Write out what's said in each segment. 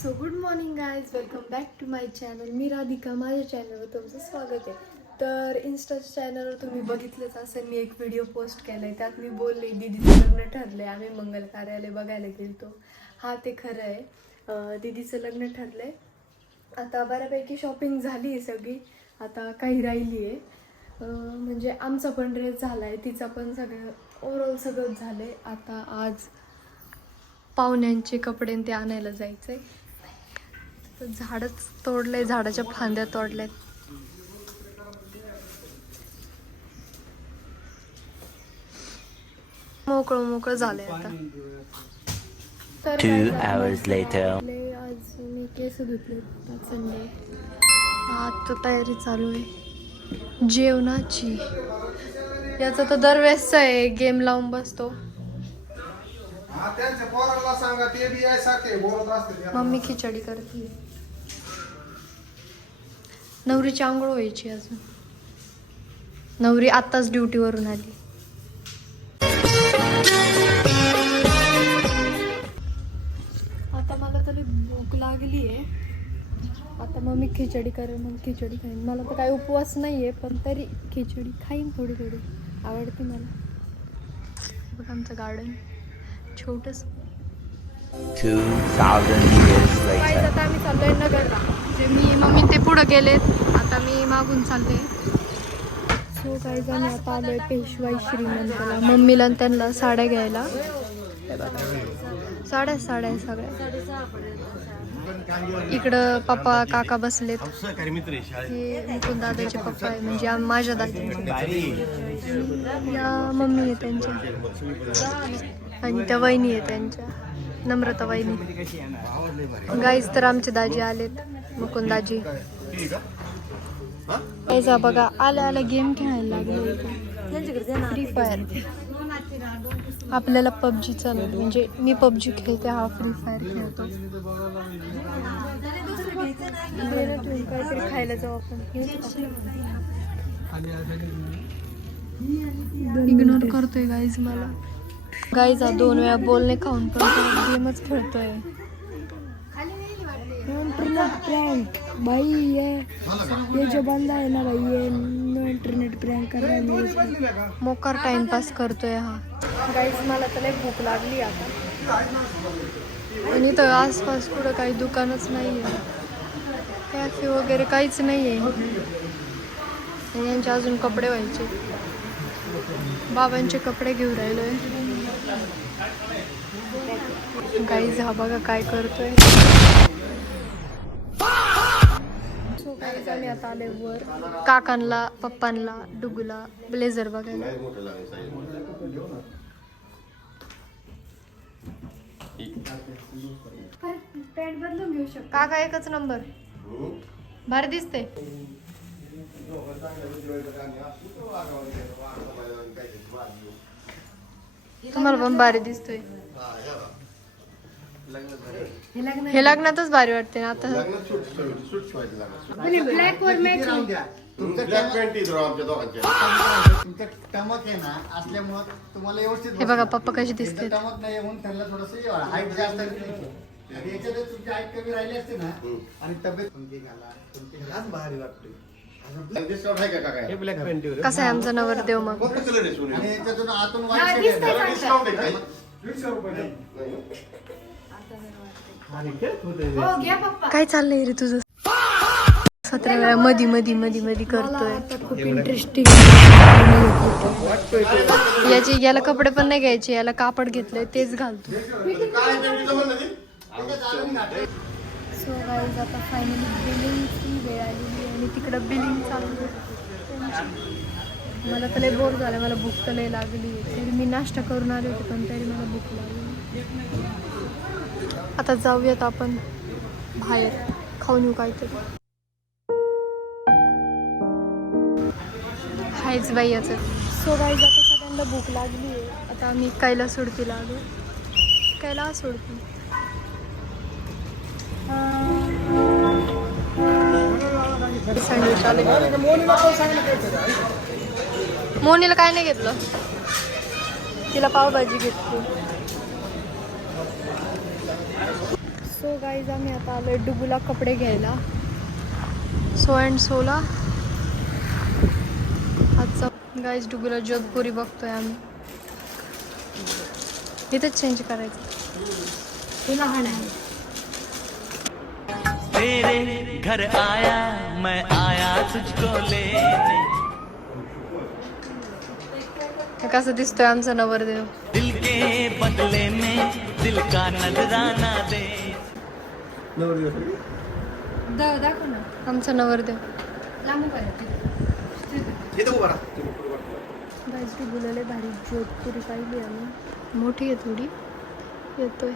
So good morning guys, welcome back to my channel. मी राधिका. माझ्या चॅनलवर तुमचं स्वागत आहे. तर इन्स्टाच्या चॅनलवर तुम्ही बघितलंच असेल, मी एक व्हिडिओ पोस्ट केला आहे. त्यात मी बोलले दीदीचं लग्न ठरलं आहे, आम्ही मंगल कार्यालय बघायला गेलो. हा ते खरं आहे, दीदीचं लग्न ठरलं आहे. आता बऱ्यापैकी शॉपिंग झाली आहे सगळी, आता काही राहिली आहे. म्हणजे आमचा पण ड्रेस झाला आहे, तिचा पण सगळं ओव्हरऑल सगळंच झालं आहे. आता आज पाहुण्यांचे कपडे ते आणायला जायचंय. झाडच तोडलंय, झाडाच्या फांद्या तोडल्यात. मोकळं मोकळं झालंय आता. तर 2 hours later. आज मी केस धुतले, संडे. आता तयारी चालू आहे जेवणाची. याचा तर दरवेळेस आहे, गेम लावून बसतो. मम्मी खिचडी करते. नवरीची आंघोळ व्हायची अजून. नवरी आत्ताच ड्युटीवरून आली. आता मला तरी भूक लागली आहे. आता मम्मी खिचडी करेल, मग खिचडी खाईन. मला तर काही उपवास नाही आहे, पण तरी खिचडी खाईन. थोडी थोडी आवडते मला. बघ आमचं गार्डन छोटस. 2000 years later. आता आम्ही चाललोय नगरला. म्हणजे मी मम्मी ते पुढे गेलेत, आता मी मागून चालले. सो काही जण आता आलोय पेशवाई श्रीमंतला. मम्मीला त्यांना साड्या घ्यायला. साड्या सगळ्या. इकडं पप्पा काका बसलेत. हे मुकुंद दादाचे पप्पा आहे, म्हणजे माझ्या दादाचे. या मम्मी आहे त्यांच्या, आणि त्या वहिनी आहे त्यांच्या, नम्रता वहिनी. गाईज तर आमचे दाजी आलेत, मुकुंद दाजी. ऐसा बघा, आल्या गेम खेळायला लागले, फ्री फायर. आपल्याला पबजी चालू, म्हणजे मी पबजी खेळते, हा फ्री फायर खेळतो. काहीतरी खायला जाऊ आपण. इग्नोर करतोय गाईज मला. गाईज 2 वेळा बोलणे खाऊन पण गेमच खेळतोय. इंटरनेट प्रैंक भाई, ये जो बंदा है ना भाई, ये इंटरनेट प्रैंक कर रहा है मेरे साथ. मोकार टाइमपास करतोय हा. गाईज मला तर लय भूक लागली आता. आणि तर आसपास कुठं काही दुकानच नाही आहे, कॅफे वगैरे काहीच नाही आहे. यांचे अजून कपडे व्हायचे. बाबांचे कपडे घेऊन राहिलोय. गाईज हा बघा काय करतोय. सो गाईज आम्ही आता आले वर. काकांना, पप्पांना, डुगूला ब्लेझर बघायला. पॅन्ट बदलून घेऊ शकतो काका, एकच नंबर भारी दिसते. तुम्हाला पण भारी दिसतोय. हे लग्नातच भारी वाटते ना. आता ब्लॅक वर मॅच हे बघा पप्पा कशी दिसते. कसं आहे आमचा नवरदेव मग. काय चाललंय रे तुझं. 17 वेळा मधी मधी मधी मधी करतोय. खूप इंटरेस्टिंग. याला कपडे पण नाही घ्यायचे, याला कापड घेतलंय तेच घालतो. सो गाईज आता फायनली बिलिंगची वेळ आलेली आणि तिकडं बिलिंग चालू आहे. मला तर लय बोर झालं, मला भूक तर लय लागली. तरी मी नाश्ता करून आले होते, पण तरी मला भूक लागली. आता जाऊयात आपण बाहेर, खाऊन येऊ काहीतरी. हायच बाई याचं. सो गाईज आता सगळ्यांना भूक लागली आहे. आता आम्ही कैलास सोडतीला आलो. कैलास सोडती. मोनीला काय नाही घेतलं, तिला पावभाजी घेतली. सो गाईज आम्ही आता आलो डुगूला कपडे घ्यायला. सो अँड सोला आजचा गाईज डुगूला जोधपुरी बघतोय आम्ही. इथंच चेंज करायचं. ते लहान आहे. तेरे घर आया मैं आया तुझको लेने. कसं दिसतोय आमचा नवरदेव. दिल के बदले में दिल का नजराना दे. दाखव ना आमचा नवरदेव. गाईज डुगूला भारी जोधपुरी पाहिली आम्ही. मोठी आहे थोडी. येतोय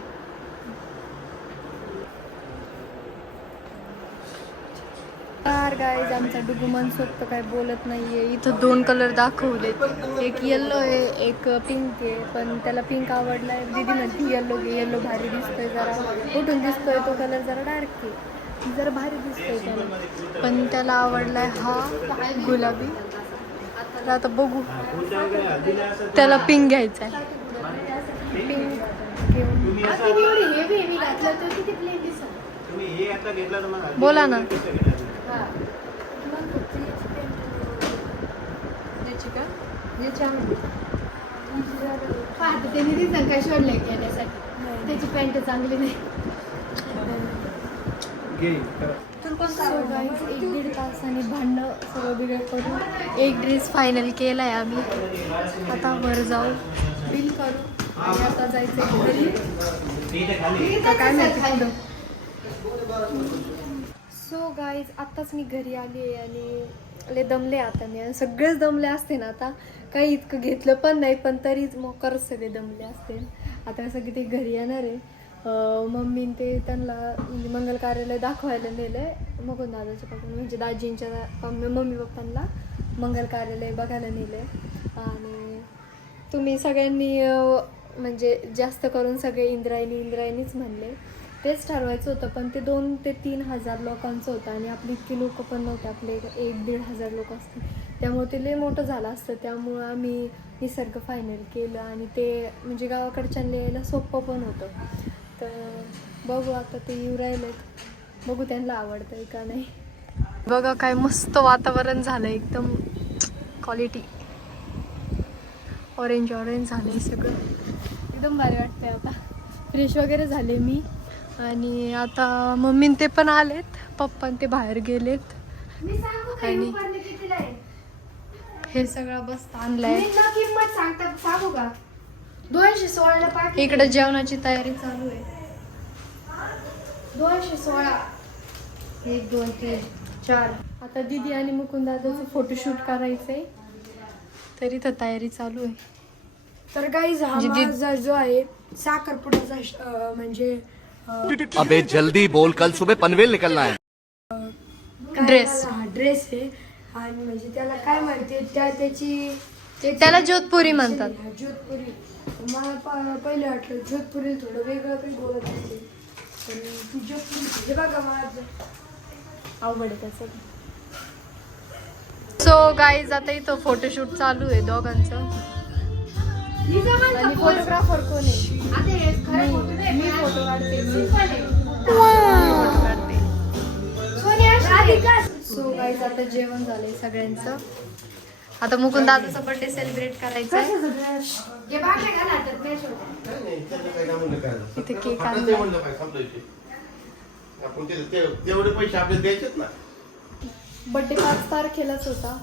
गाईज आमचा डुगू मनसोक्त काय बोलत नाहीये. इथं 2 कलर दाखवलेत. एक येल्लो आहे एक पिंक आहे. पण त्याला पिंक आवडलाय. दीदी म्हणते येल्लो घे. येल्लो भारी दिसतोय जरा. कुठून दिसतोय तो कलर जरा डार्क आहे. जरा भारी दिसतोय त्याला. पण त्याला आवडलाय हा गुलाबी. तर आता बघू. त्याला पिंक घ्यायचा आहे. पिंक घेऊन बोला ना. त्याची पॅन्ट चांगली नाही. 1-1.5 तासाने भांडणं सगळं बिघड करून एक ड्रेस फायनल केलाय आम्ही. आता वर जाऊ बिल करू आणि आता जायचं घरी. काय माहिती. सो गाईज आत्ताच मी घरी आली आहे आणि लय दमले आता मी. सगळेच दमले असते ना आता. काही इतकं घेतलं पण नाही पण तरीच मोकरच सगळे दमले असते. आता सगळे ते घरी येणार आहे. मम्मीन ते त्यांना म्हणजे मंगल कार्यालय दाखवायला नेलं आहे. मग दादाच्या पप्पा म्हणजे दाजींच्या मम्मी पप्पांना मंगल कार्यालय बघायला नेलं आहे. आणि तुम्ही सगळ्यांनी म्हणजे जास्त करून सगळे इंद्रायणीच म्हणले. तेच ठरवायचं होतं पण ते 2,000 ते 3,000 लोकांचं होतं आणि आपली इतकी लोक पण नव्हते. आपले 1-1.5 हजार लोक असतील. त्यामुळे ते लय मोठं झालं असतं. त्यामुळं आम्ही निसर्ग फायनल केलं आणि ते म्हणजे गावाकडच्यांना यायला सोपं पण होतं. तर बघू आता ते येऊ राहिलेत. बघू त्यांना आवडतंय का नाही. बघा काय मस्त वातावरण झालं. एकदम क्वालिटी ऑरेंज झालं सगळं. एकदम भारी वाटतंय. आता फ्रेश वगैरे झाले मी. आणि आता मम्मीन ते पण आलेत. पप्पा ते बाहेर गेलेत. आणि हे सगळं बस आणलंय. सांगू का 216 इकडे जेवणाची तयारी चालू आहे. 216 1 2 3 4. आता दीदी आणि मुकुंद दादाचं फोटोशूट करायचंय. तर इथं तयारी चालू आहे. तर गाईज हा माझा जो आहे साखरपुड्याचा म्हणजे अबे जल्दी बोल, कल सुबह पनवेल निकलना है. ड्रेस आहे. आणि म्हणजे त्याला काय म्हणते त्याला जोधपुरी म्हणतात. जोधपुरी. मला पहिले वाटलं जोधपुरी थोडं वेगळं काही बोलत असते. पण ती जोधपुरी हे बघा माझं अवघड आहे त्याचं. सो गाईज आता इथं फोटोशूट चालू आहे दोघांचं. आणि फोटोग्राफर कोण आहे? मी फोटो काढते. सो गाईज आता जेवण झालंय सगळ्यांचं. आता मुकुंद दादाचा बर्थडे सेलिब्रेट करायचा आहे. इथे केक आणलाय. बर्थडे 5 तारखेलाच होता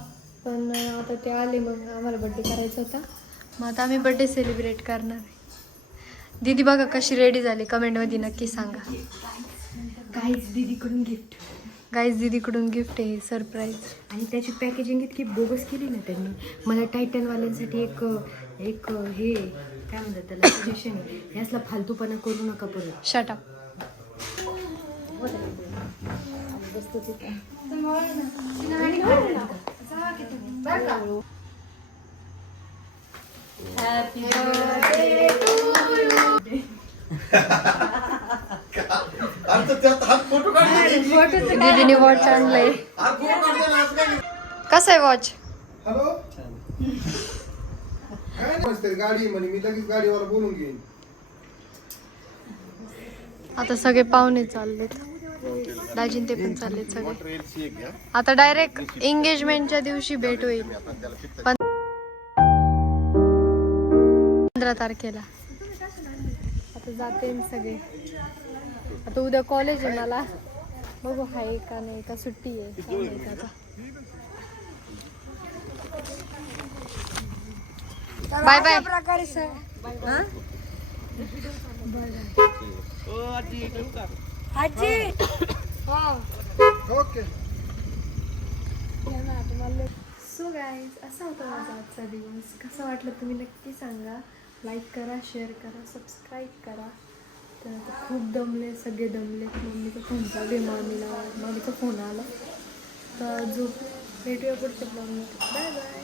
पण आता ते आले मग आम्हाला बर्थडे करायचा होता. मग आता आम्ही बर्थडे सेलिब्रेट करणार आहे. दीदी बघा कशी रेडी झाली. कमेंटमध्ये नक्की सांगा. गाईज दीदीकडून गिफ्ट. गाईज दीदीकडून गिफ्ट आहे सरप्राईज. आणि त्याची पॅकेजिंग इतकी बोगस केली ना त्यांनी. मला टायटनवाल्यांसाठी एक हे काय म्हणतात त्याला सजेशन आहे. यासला फालतूपणा करू नका परत. Shut up. दीदीने वॉच आणलंय. कसं आहे वॉच? हॅलो काय नसते गाडी म्हणे. मी लगेच गाडीवाला बोलून घेईन. आता सगळे पाहुणे चाललेत, दाजीन ते पण चाललेत सगळे. आता डायरेक्ट एंगेजमेंटच्या दिवशी भेट होईल 15 तारखेला. आता जाते सगळे. आता उद्या कॉलेज आहे मला, बघू आहे का नाही का सुट्टी आहे काय माहित आता. Bye bye. सो गाईज, असा होता माझा आजचा दिवस. कसा वाटलं तुम्ही नक्की सांगा. लाईक करा, शेअर करा, सबस्क्राईब करा. तर आता खूप दमले, सगळे दमले. मम्मीचा फोन चालू आहे, मामीचा फोन आला. तर जो भेटूया पुढच्या ब्लॉगमध्ये. Bye bye.